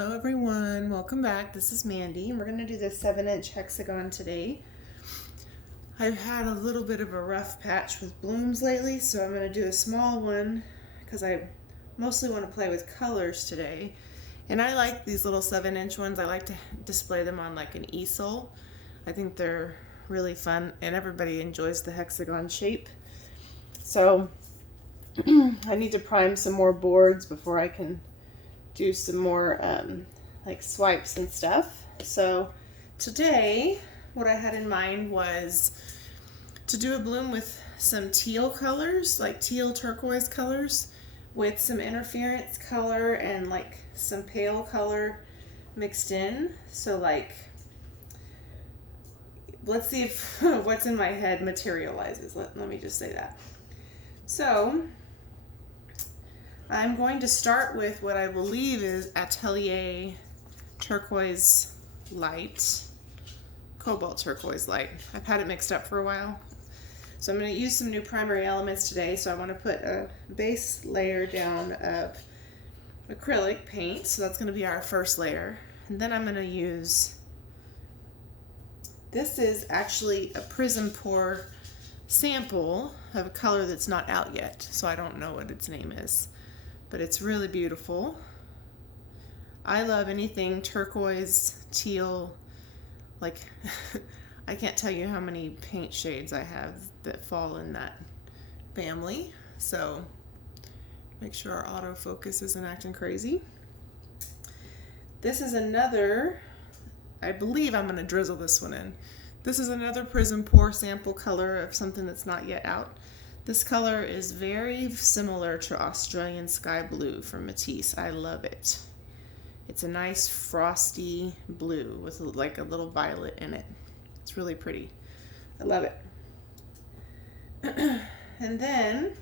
Hello everyone, welcome back. This is Mandy and we're going to do this 7-inch hexagon today. I've had a little bit of a rough patch with blooms lately, so I'm going to do a small one because I mostly want to play with colors today. And I like these little 7-inch ones. I like to display them on like an easel. I think they're really fun and everybody enjoys the hexagon shape. So I need to prime some more boards before I can do some more like swipes and stuff. So today what I had in mind was to do a bloom with some teal colors, like teal turquoise colors, with some interference color and like some pale color mixed in. So like, let's see if what's in my head materializes. Let me just say that. So I'm going to start with what I believe is Atelier Turquoise Light, Cobalt Turquoise Light. I've had it mixed up for a while. So I'm going to use some new primary elements today. So I want to put a base layer down of acrylic paint. So that's going to be our first layer. And then I'm going to use, this is actually a Prizm pour sample of a color that's not out yet. So I don't know what its name is, but it's really beautiful. I love anything turquoise, teal, like I can't tell you how many paint shades I have that fall in that family. So make sure our autofocus isn't acting crazy. This is another, I believe I'm gonna drizzle this one in. This is another Prizm pour sample color of something that's not yet out. This color is very similar to Australian Sky Blue from Matisse. I love it. It's a nice frosty blue with like a little violet in it. It's really pretty. I love it. And then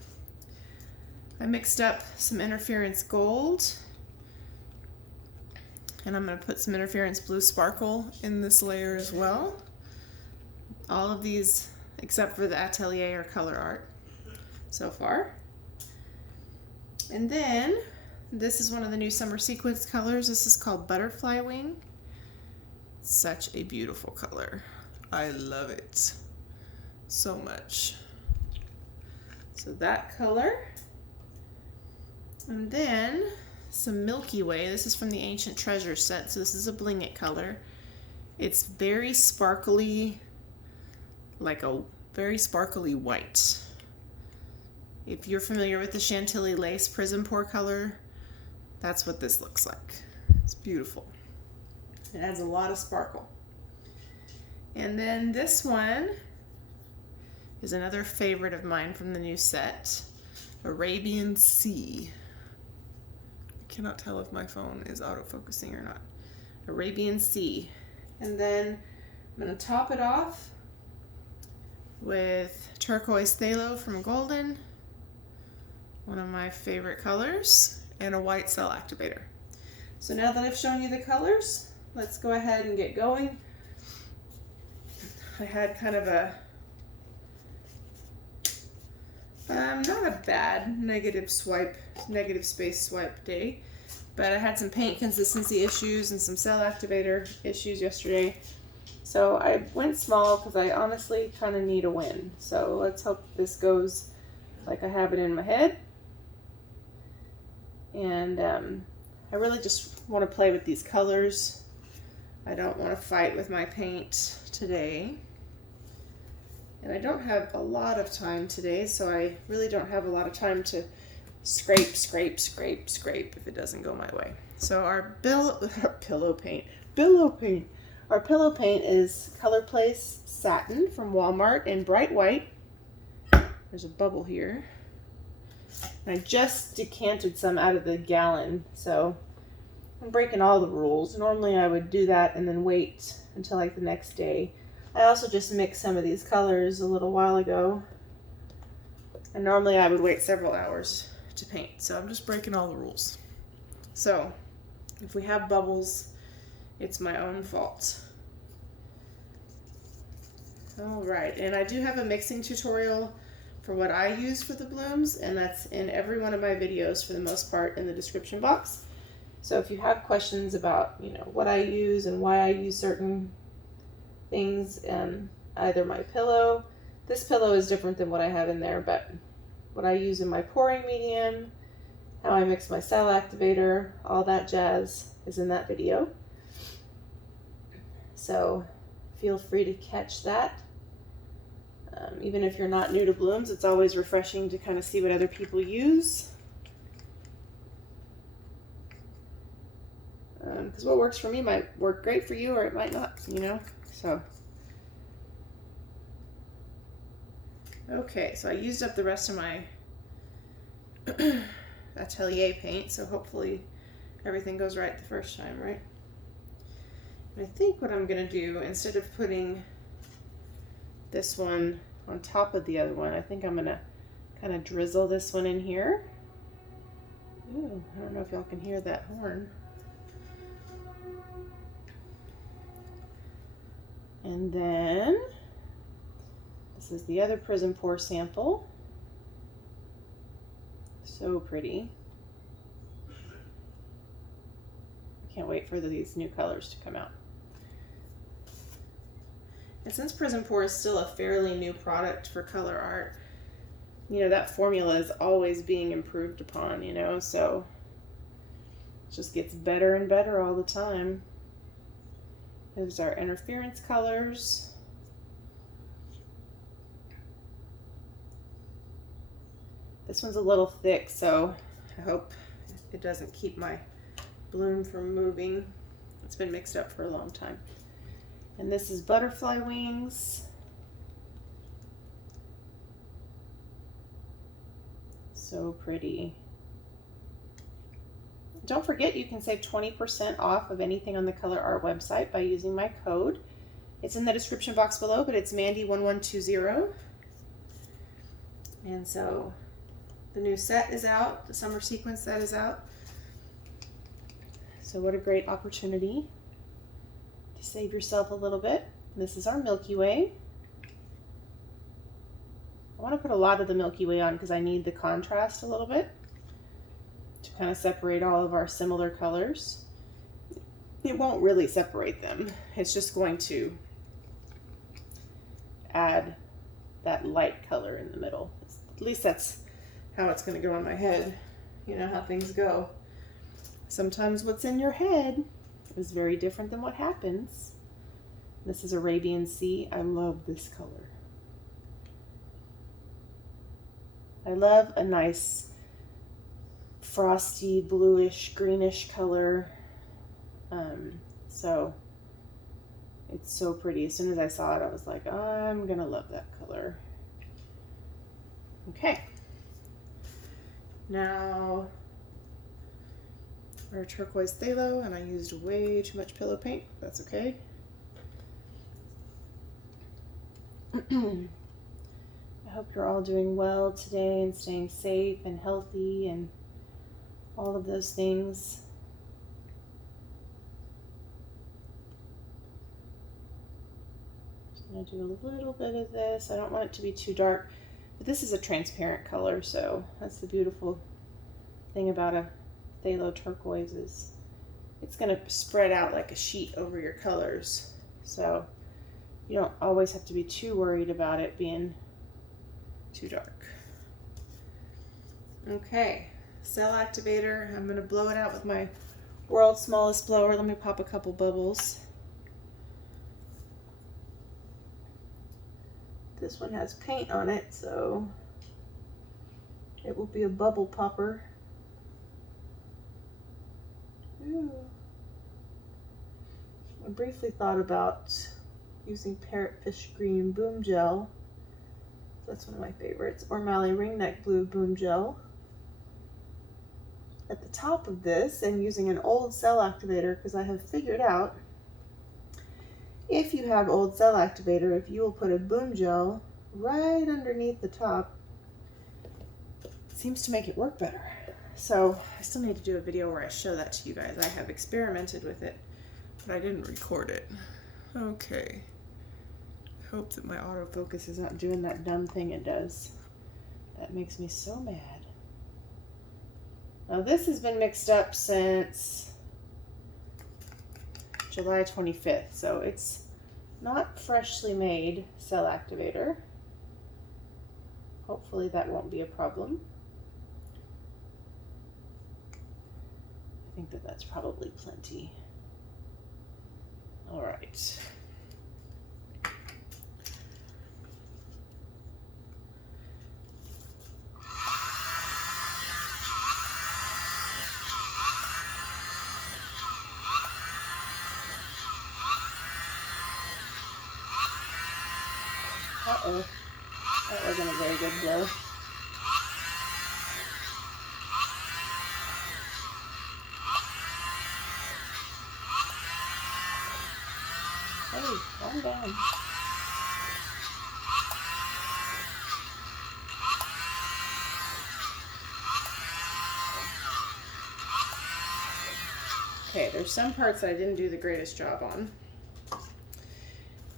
I mixed up some interference gold, and I'm going to put some interference blue sparkle in this layer as well. All of these except for the Atelier or Colourarte so far. And then this is one of the new Summer Sequins colors. This is called Butterfly Wing. Such a beautiful color. I love it so much. So that color. And then some Milky Way. This is from the Ancient Treasure set. So this is a Bling It color. It's very sparkly, like a very sparkly white. If you're familiar with the Chantilly Lace Prizm pour color, that's what this looks like. It's beautiful. It adds a lot of sparkle. And then this one is another favorite of mine from the new set, Arabian Sea. I cannot tell if my phone is autofocusing or not. Arabian Sea. And then I'm going to top it off with Turquoise Phthalo from Golden, one of my favorite colors, and a white cell activator. So now that I've shown you the colors, let's go ahead and get going. I had kind of a, not a bad negative space swipe day, but I had some paint consistency issues and some cell activator issues yesterday. So I went small because I honestly kind of need a win. So let's hope this goes like I have it in my head. And I really just want to play with these colors. I don't want to fight with my paint today. And I don't have a lot of time today, so I really don't have a lot of time to scrape if it doesn't go my way. So our pillow paint is Color Place Satin from Walmart in bright white. There's a bubble here. And I just decanted some out of the gallon, so I'm breaking all the rules. Normally I would do that and then wait until like the next day. I also just mixed some of these colors a little while ago, and normally I would wait several hours to paint, so I'm just breaking all the rules. So if we have bubbles, it's my own fault. All right, and I do have a mixing tutorial for what I use for the blooms, and that's in every one of my videos for the most part in the description box. So if you have questions about, you know, what I use and why I use certain things, either my pillow, this pillow is different than what I have in there, but what I use in my pouring medium, how I mix my cell activator, all that jazz is in that video. So feel free to catch that. Even if you're not new to blooms, it's always refreshing to kind of see what other people use. Because what works for me might work great for you, or it might not, you know? So, okay, so I used up the rest of my Atelier paint, so hopefully everything goes right the first time, right? And I think what I'm going to do, instead of putting this one on top of the other one, I think I'm going to kind of drizzle this one in here. Ooh, I don't know if y'all can hear that horn. And then this is the other Prizm pour sample. So pretty. I can't wait for these new colors to come out. And since Prizm Pour is still a fairly new product for Colourarte, you know, that formula is always being improved upon, you know, so it just gets better and better all the time. There's our interference colors. This one's a little thick, so I hope it doesn't keep my bloom from moving. It's been mixed up for a long time. And this is Butterfly Wings. So pretty. Don't forget, you can save 20% off of anything on the Colourarte website by using my code. It's in the description box below, but it's Mandy1120. And so the new set is out, the Summer Sequins set is out. So what a great opportunity to save yourself a little bit. This is our Milky Way. I want to put a lot of the Milky Way on because I need the contrast a little bit to kind of separate all of our similar colors. It won't really separate them. It's just going to add that light color in the middle. At least that's how it's going to go on my head. You know how things go. Sometimes what's in your head is very different than what happens. This is Arabian Sea. I love this color. I love a nice frosty, bluish, greenish color. So it's so pretty. As soon as I saw it, I was like, I'm gonna love that color. Okay. Now our Turquoise Phthalo, and I used way too much pillow paint. That's okay. I hope you're all doing well today and staying safe and healthy and all of those things. I'm going to do a little bit of this. I don't want it to be too dark, but this is a transparent color, so that's the beautiful thing about a phthalo turquoise is it's going to spread out like a sheet over your colors. So you don't always have to be too worried about it being too dark. Okay, cell activator. I'm going to blow it out with my world's smallest blower. Let me pop a couple bubbles. This one has paint on it, so it will be a bubble popper. Ooh. I briefly thought about using Parrotfish Green Boom Gel. That's one of my favorites. Or Mallee Ringneck Blue Boom Gel at the top of this, and using an old cell activator, because I have figured out if you have old cell activator, if you will put a boom gel right underneath the top, it seems to make it work better. So I still need to do a video where I show that to you guys. I have experimented with it, but I didn't record it. Okay. I hope that my autofocus is not doing that dumb thing it does. That makes me so mad. Now this has been mixed up since July 25th, so it's not freshly made cell activator. Hopefully that won't be a problem. I think that that's probably plenty. All right. Uh-oh, that wasn't a very good blow. Hey, calm down. Okay, there's some parts that I didn't do the greatest job on.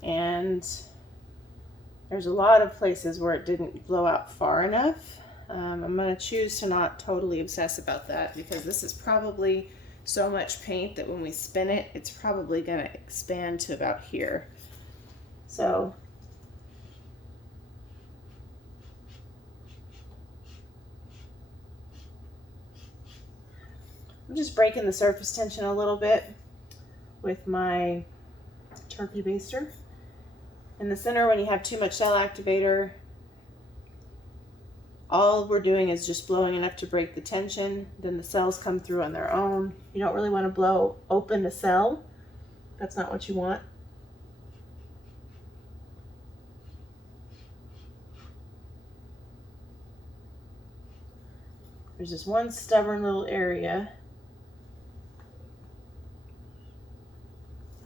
And there's a lot of places where it didn't blow out far enough. I'm going to choose to not totally obsess about that because this is probably so much paint that when we spin it, it's probably going to expand to about here. So I'm just breaking the surface tension a little bit with my turkey baster. In the center, when you have too much cell activator, all we're doing is just blowing enough to break the tension. Then the cells come through on their own. You don't really want to blow open a cell. That's not what you want. There's this one stubborn little area,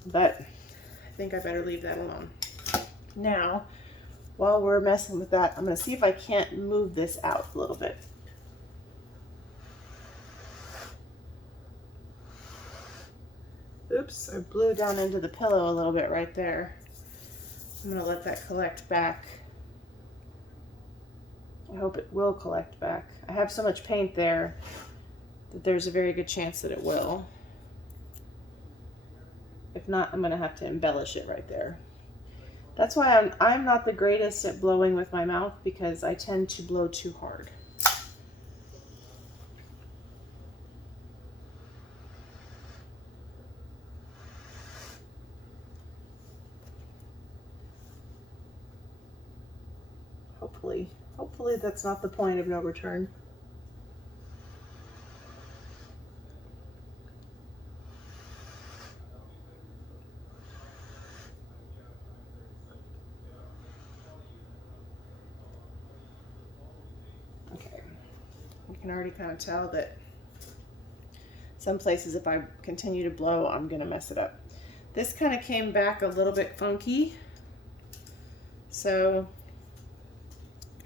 but I think I better leave that alone. Now, while we're messing with that, I'm going to see if I can't move this out a little bit. Oops, I blew down into the pillow a little bit right there. I'm going to let that collect back. I hope it will collect back. I have so much paint there that there's a very good chance that it will. If not, I'm going to have to embellish it right there. That's why I'm not the greatest at blowing with my mouth, because I tend to blow too hard. Hopefully that's not the point of no return. Okay, you can already kind of tell that some places, if I continue to blow, I'm gonna mess it up. This kind of came back a little bit funky, so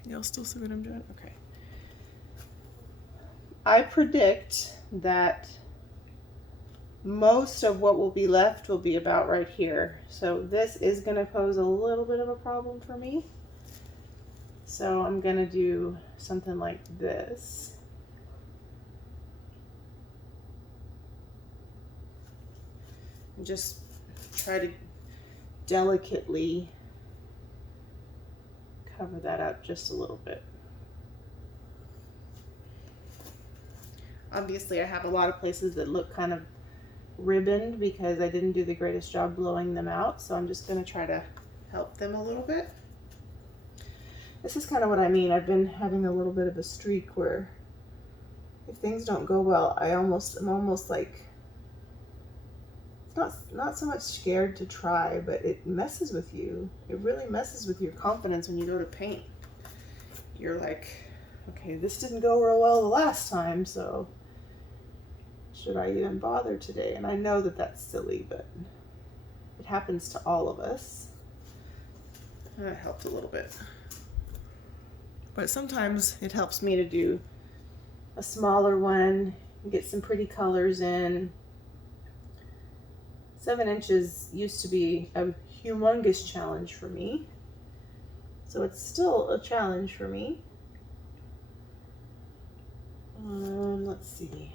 y'all still see what I'm doing? Okay. I predict that most of what will be left will be about right here. So this is going to pose a little bit of a problem for me. So I'm going to do something like this. And just try to delicately cover that up just a little bit. Obviously, I have a lot of places that look kind of ribboned because I didn't do the greatest job blowing them out, so I'm just going to try to help them a little bit. This is kind of what I mean. I've been having a little bit of a streak where if things don't go well, I'm almost like, not so much scared to try, but it messes with you. It really messes with your confidence when you go to paint. You're like, okay, this didn't go real well the last time, so should I even bother today? And I know that that's silly, but it happens to all of us. That helped a little bit. But sometimes it helps me to do a smaller one and get some pretty colors in. 7 inches used to be a humongous challenge for me. So it's still a challenge for me. Let's see.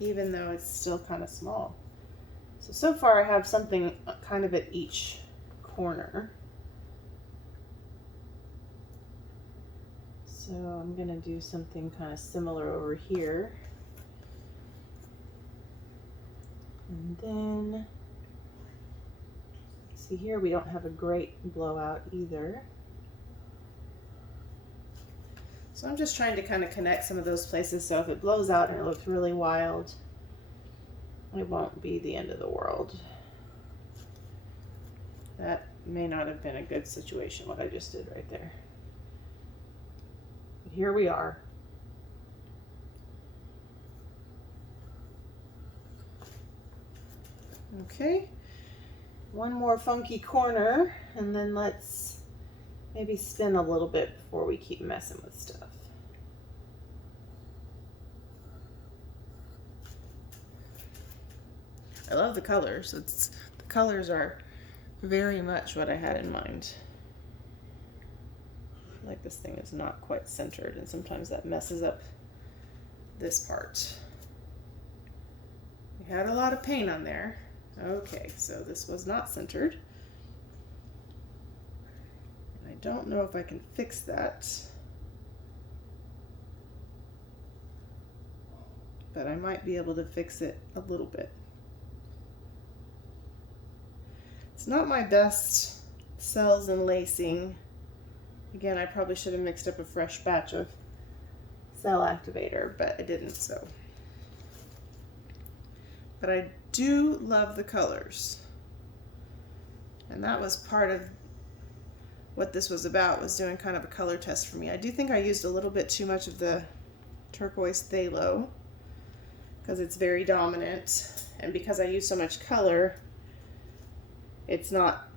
Even though it's still kind of small. So far I have something kind of at each corner. So I'm going to do something kind of similar over here. And then, see here we don't have a great blowout either. So I'm just trying to kind of connect some of those places so if it blows out and it looks really wild, it won't be the end of the world. That may not have been a good situation, what I just did right there. But here we are. Okay, one more funky corner, and then let's maybe spin a little bit before we keep messing with stuff. I love the colors. The colors are very much what I had in mind. I feel like this thing is not quite centered, and sometimes that messes up this part. We had a lot of paint on there. Okay, so this was not centered. I don't know if I can fix that, but I might be able to fix it a little bit. It's not my best cells and lacing. Again, I probably should have mixed up a fresh batch of cell activator, but I didn't, so. But I do love the colors. And that was part of what this was about, was doing kind of a color test for me. I do think I used a little bit too much of the Turquoise Phthalo because it's very dominant, and because I use so much color, it's not,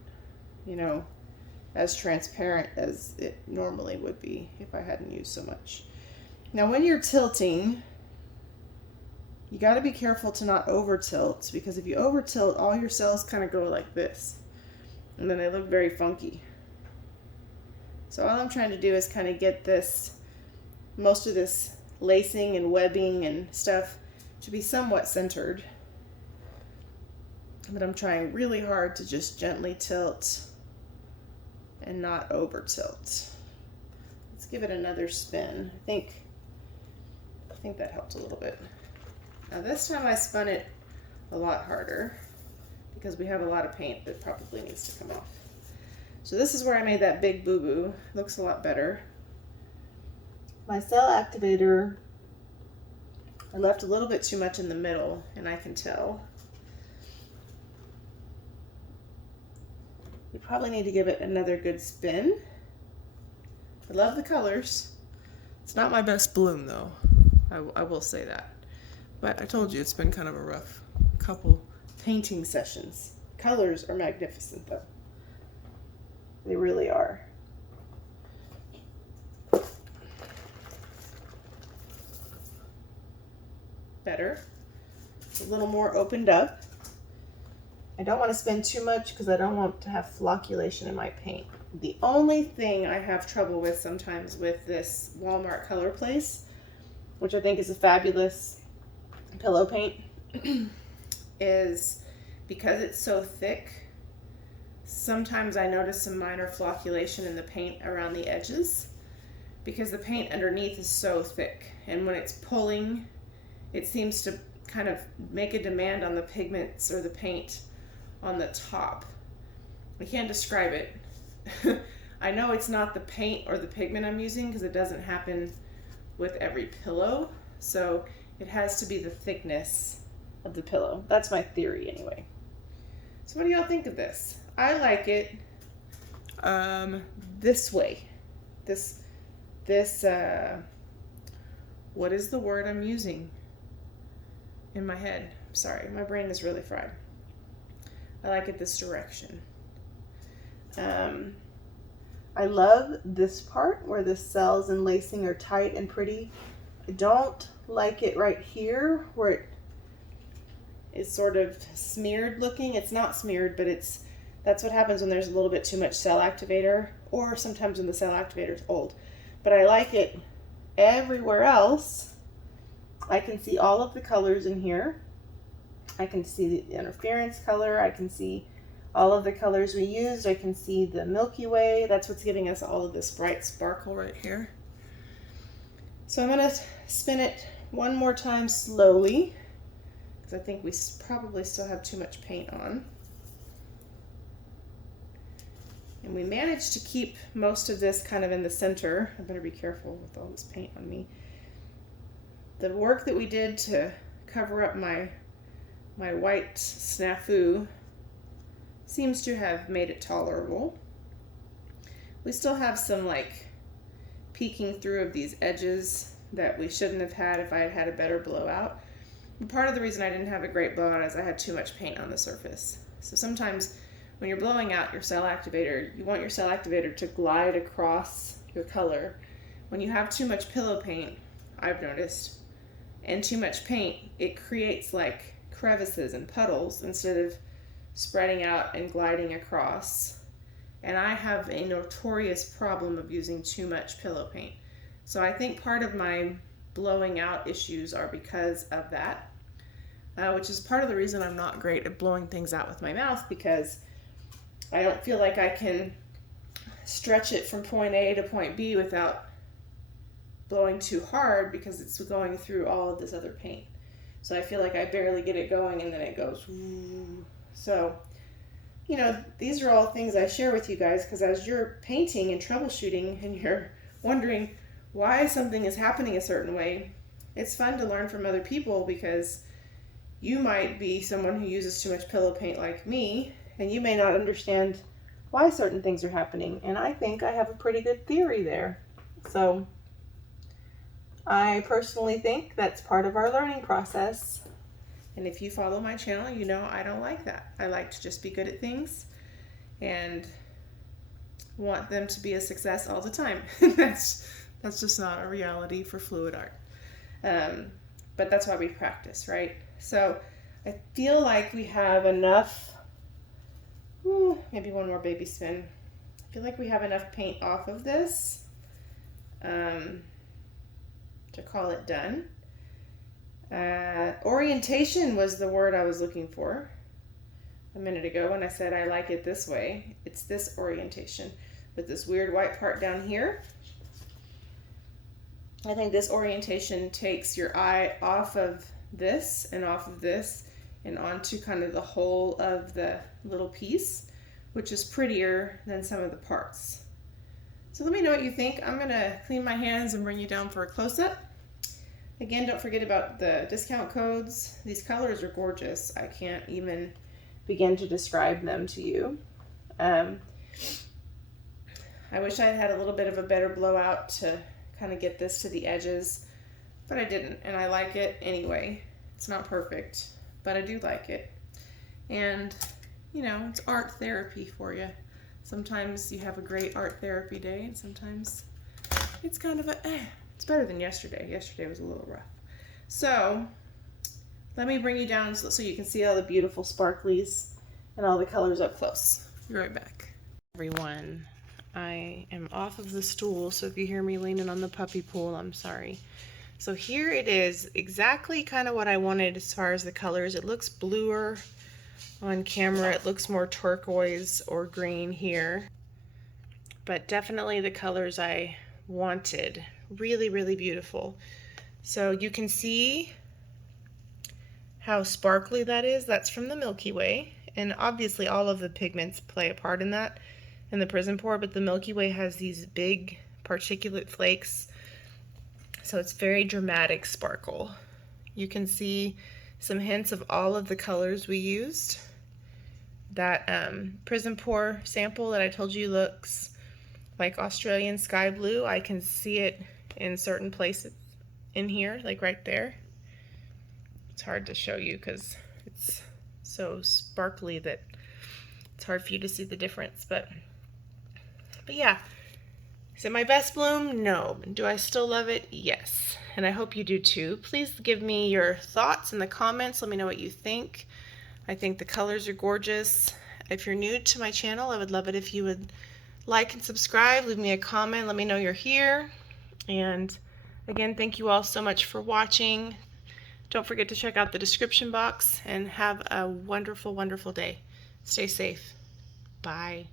you know, as transparent as it normally would be if I hadn't used so much. Now when you're tilting, you got to be careful to not over tilt, because if you over tilt, all your cells kind of go like this, and then they look very funky. So all I'm trying to do is kind of get this, most of this lacing and webbing and stuff to be somewhat centered. But I'm trying really hard to just gently tilt and not over tilt. Let's give it another spin. I think that helped a little bit. Now this time I spun it a lot harder because we have a lot of paint that probably needs to come off. So this is where I made that big boo-boo. Looks a lot better. My cell activator, I left a little bit too much in the middle, and I can tell. You probably need to give it another good spin. I love the colors. It's not my best bloom though, I will say that. But I told you it's been kind of a rough couple painting sessions. Colors are magnificent though. They really are. Better. It's a little more opened up. I don't want to spend too much because I don't want to have flocculation in my paint. The only thing I have trouble with sometimes with this Walmart Color Place, which I think is a fabulous pillow paint, is because it's so thick, sometimes I notice some minor flocculation in the paint around the edges because the paint underneath is so thick, and when it's pulling, it seems to kind of make a demand on the pigments or the paint on the top. I can't describe it. I know it's not the paint or the pigment I'm using because it doesn't happen with every pillow, so it has to be the thickness of the pillow. That's my theory anyway. So what do y'all think of this? I like it this way. This what is the word I'm using in my head? Sorry, my brain is really fried. I like it this direction. I love this part where the cells and lacing are tight and pretty. I don't like it right here where it is sort of smeared looking. It's not smeared, but it's That's what happens when there's a little bit too much cell activator, or sometimes when the cell activator is old. But I like it everywhere else. I can see all of the colors in here. I can see the interference color. I can see all of the colors we used. I can see the Milky Way. That's what's giving us all of this bright sparkle right here. So I'm going to spin it one more time slowly, because I think we probably still have too much paint on. And we managed to keep most of this kind of in the center. I better be careful with all this paint on me. The work that we did to cover up my white snafu seems to have made it tolerable. We still have some like peeking through of these edges that we shouldn't have had if I had had a better blowout. And part of the reason I didn't have a great blowout is I had too much paint on the surface. So sometimes when you're blowing out your cell activator, you want your cell activator to glide across your color. When you have too much pillow paint, I've noticed, and too much paint, it creates like crevices and puddles instead of spreading out and gliding across. And I have a notorious problem of using too much pillow paint. So I think part of my blowing out issues are because of that, which is part of the reason I'm not great at blowing things out with my mouth, because I don't feel like I can stretch it from point A to point B without blowing too hard, because it's going through all of this other paint. So I feel like I barely get it going and then it goes woo. So, you know, these are all things I share with you guys, because as you're painting and troubleshooting and you're wondering why something is happening a certain way, it's fun to learn from other people, because you might be someone who uses too much pillow paint like me, and you may not understand why certain things are happening. And I think I have a pretty good theory there. So I personally think that's part of our learning process. And if you follow my channel, you know I don't like that. I like to just be good at things and want them to be a success all the time. That's just not a reality for fluid art. But that's why we practice, right? So I feel like we have enough, maybe one more baby spin. I feel like we have enough paint off of this to call it done. Orientation was the word I was looking for a minute ago when I said I like it this way. It's this orientation with this weird white part down here. I think this orientation takes your eye off of this and off of this and onto kind of the whole of the little piece, which is prettier than some of the parts. So let me know what you think. I'm gonna clean my hands and bring you down for a close-up. Again, don't forget about the discount codes. These colors are gorgeous. I can't even begin to describe them to you. I wish I had a little bit of a better blowout to kind of get this to the edges, but I didn't, and I like it anyway. It's not perfect, but I do like it. And, you know, it's art therapy for you. Sometimes you have a great art therapy day, and sometimes it's kind of it's better than yesterday. Yesterday was a little rough. So let me bring you down so you can see all the beautiful sparklies and all the colors up close. Be right back. Everyone, I am off of the stool, so if you hear me leaning on the puppy pool, I'm sorry. So here it is, exactly kind of what I wanted as far as the colors. It looks bluer on camera. It looks more turquoise or green here, but definitely the colors I wanted. Really, really beautiful. So you can see how sparkly that is. That's from the Milky Way, and obviously all of the pigments play a part in that in the Prizm pour, but the Milky Way has these big particulate flakes, so it's very dramatic sparkle. You can see some hints of all of the colors we used. That Prizm pour sample that I told you looks like Australian sky blue. I can see it in certain places in here, like right there. It's hard to show you because it's so sparkly that it's hard for you to see the difference, but yeah. Is it my best bloom? No. Do I still love it? Yes. And I hope you do too. Please give me your thoughts in the comments. Let me know what you think. I think the colors are gorgeous. If you're new to my channel, I would love it if you would like and subscribe, leave me a comment, let me know you're here. And again, thank you all so much for watching. Don't forget to check out the description box and have a wonderful, wonderful day. Stay safe. Bye.